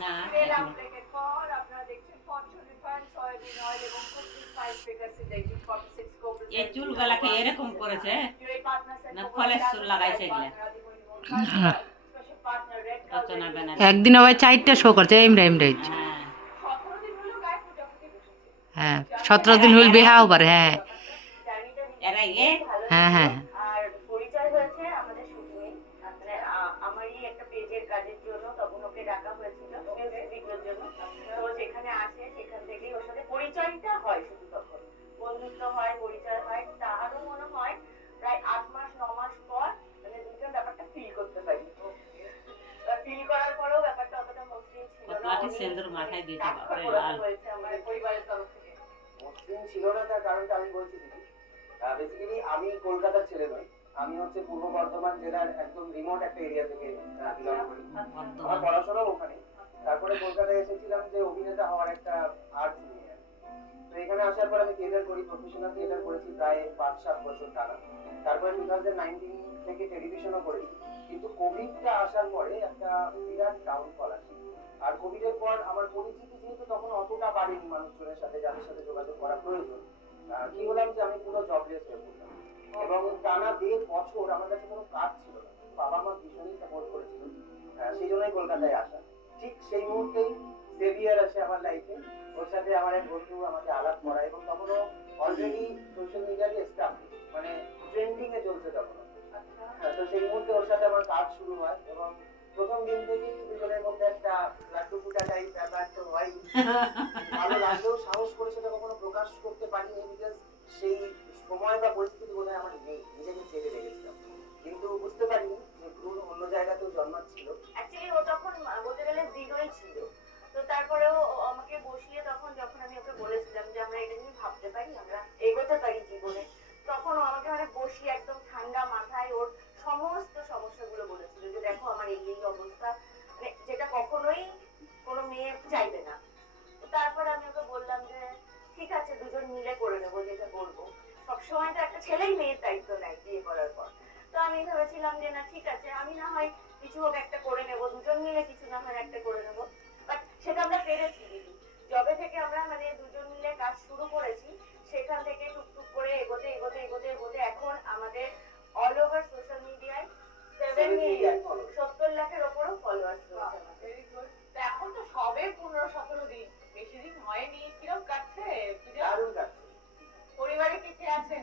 না তেল এগুলো আপডেটের পর আপনারা দেখছেন ফরচুন রিফাইন্ড সয়াবিন অয়েল এবং cooking five figure selected 46 COBOL এই চুলগুলাকে এরকম করেছে না ফলের চুল লাগাইছে এগুলা রচনা ব্যানার্জি। একদিন আবার 4টা শো করছে এমরা এমরাইজ। হ্যাঁ 17 দিন হলো গায়ে ফুটাফুটি বসেছে। হ্যাঁ 17 দিন হইল বিহাও পারে। হ্যাঁ এরা ইয়ে হ্যাঁ হ্যাঁ আর পরিচয় হয়েছে আমাদের শুটিংয়ে মানে আমারই একটা পেজের কাজের জন্য তখন ওকে ডাকা হয়েছিল মিউজিক ভিডিওর জন্য। তো যেখানে আসে সেখান থেকেই ওর সাথে পরিচয়টা হয়, শুধু তখন বন্ধুত্ব হয়, পরিচয় হয়। তারও মনে হয় প্রায় 8 মাস 9 মাস পর মানে দুজন ব্যাপারটা ফিল করতে পারি। ফিল করার পরেও ব্যাপারটা অতটা মসৃণ ছিল না। কতলাটি সেন্দুর মাথায় দিয়েছে বাপরে করা লাল। হয়েছে আমার পরিবারের তরফ থেকে। মসৃণ ছিল না, তার কারণটা আমি বলছি দিদি। বেসিক্যালি আমি কলকাতার ছেলে নই, আমি হচ্ছে পূর্ব বর্ধমান জেলার একদম রিমোট একটা এরিয়া থেকে বিলং করি। আমার বর্ধমান পড়াশোনাও ওখানে। তারপরে কলকাতায় এসেছিলাম যে অভিনেতা হওয়ার একটা আর্টস নিয়ে। তো এখানে আসার পর আমি থিয়েটার করি, প্রফেশনাল থিয়েটার করেছি প্রায় 5-7 বছর টানা। তারপরে 2019 থেকে টেলিভিশনও করেছি। কিন্তু কোভিডটা আসার পরে একটা বিরাট ডাউনফল আসে। আর কোভিডের পর আমার পরিচিতি যেহেতু তখন অতটা বাড়েনি মানুষজনের সাথে, যাদের সাথে যোগাযোগ করা প্রয়োজন, কি হলাম যে আমি পুরো জবলেস হয়ে পড়লাম। এবং টানা 1.5 বছর আমার কাছে কোনো কাজ ছিল না। বাবা মা ভীষণই সাপোর্ট করেছিল, সেই জন্যই কলকাতায় আসা। ঠিক সেই মুহূর্তেই সেভিয়ার আসে আমার লাইফে। ওর সাথে আমার এক বন্ধু আমাকে আলাপ করায় এবং তখনও অলরেডি সোশ্যাল মিডিয়াতে এস্টাবলিশ, মানে ট্রেন্ডিং এ চলছে তখনও। হ্যাঁ, তো সেই মুহূর্তে ওর সাথে আমার কাজ শুরু হয় এবং প্রথম দিন থেকেই দুজনের মধ্যে একটা লাড্ডু ফুটা টাইপ ব্যাপার তো হয়। ভালো লাগলেও সাহস করে সেটা কখনো প্রকাশ করতে পারিনি, বিকজ সেই সময় বা পরিস্থিতি বোধহয় আমার নেই, নিজেকে ছেড়ে রেখেছিলাম। কিন্তু বুঝতে পারিনি যে ভ্রূণ অন্য জায়গাতেও জন্মাচ্ছিল। অ্যাকচুয়ালি ও তখন বলতে গেলে জিরোই ছিল। তো তারপরেও আমাকে বসিয়ে তখন যখন আমি ওকে বলেছিলাম যে আমরা এটা নিয়ে ভাবতে পারি, আমরা এগোতে পারি জীবনে, তখন ও আমাকে মানে বসিয়ে একদম ঠান্ডা মাথায় ওর সমস্ত সমস্যাগুলো বলেছিল যে দেখো আমার এই এই অবস্থা, মানে যেটা কখনোই কোনো মেয়ে চাইবে না। তারপর আমি ওকে বললাম যে ঠিক আছে দুজন মিলে করে নেবো যেটা করবো। সবসময় তো একটা ছেলেই মেয়ের দায়িত্ব নেয় বিয়ে করার পর। তো আমি ভেবেছিলাম যে না ঠিক আছে আমি না হয় কিছু হোক একটা করে নেবো, দুজন মিলে কিছু না হয় একটা করে নেবো। বাট সেটা আমরা পেরেছি দিদি। যবে থেকে আমরা মানে দুজন মিলে কাজ শুরু করেছি সেখান থেকে টুকটুক করে এগোতে এগোতে এগোতে এগোতে এখন আমাদের অল ওভার সোশ্যাল মিডিয়ায় 7 মিলিয়ন 70 লাখের ওপরও ফলোয়ার্স রয়েছে আমাদের। এখন তো সবে 15-17 দিন, বেশি দিন হয়নি। কিরকম কাটছে দারুণ কাটছে। পরিবারে কে কে আছেন?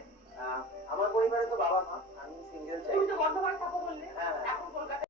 আমার পরিবারে তো বাবা মা, আমি সিঙ্গেল চাই। তুমি তো বর্ধমানে থাকো বললে, হ্যাঁ, হ্যাঁ। এখন কলকাতায়